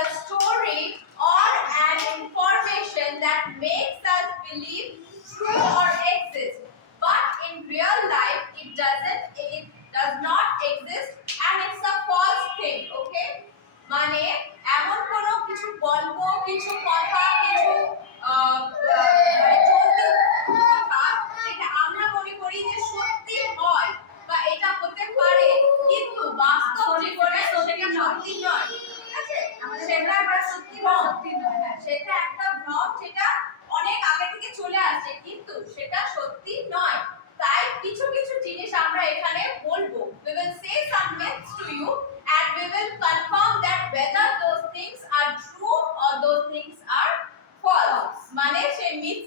a story or an information that makes us believe true or exist, but in real life it does not exist and it's a false thing. Okay, মানে এমন কোন কিছু গল্প, কিছু কথা, কিছু মানে চলতি কথা যেটা আমরা মনে করি যে সত্যি হয় বা এটা হতে পারে, কিন্তু বাস্তব জীবনে সেটা সত্যি নয়। ঠিক আছে, সেটা একটা সত্যি নয়, হ্যাঁ সেটা একটা ভ্রম যেটা অনেক আগে থেকে চলে আসছে, কিন্তু সেটা সত্যি নয়। তাই কিছু কিছু জিনিস আমরা এখানে বলবো। We will say some myths to you and we will confirm that whether those things are true or those things are false. মানে সেই myths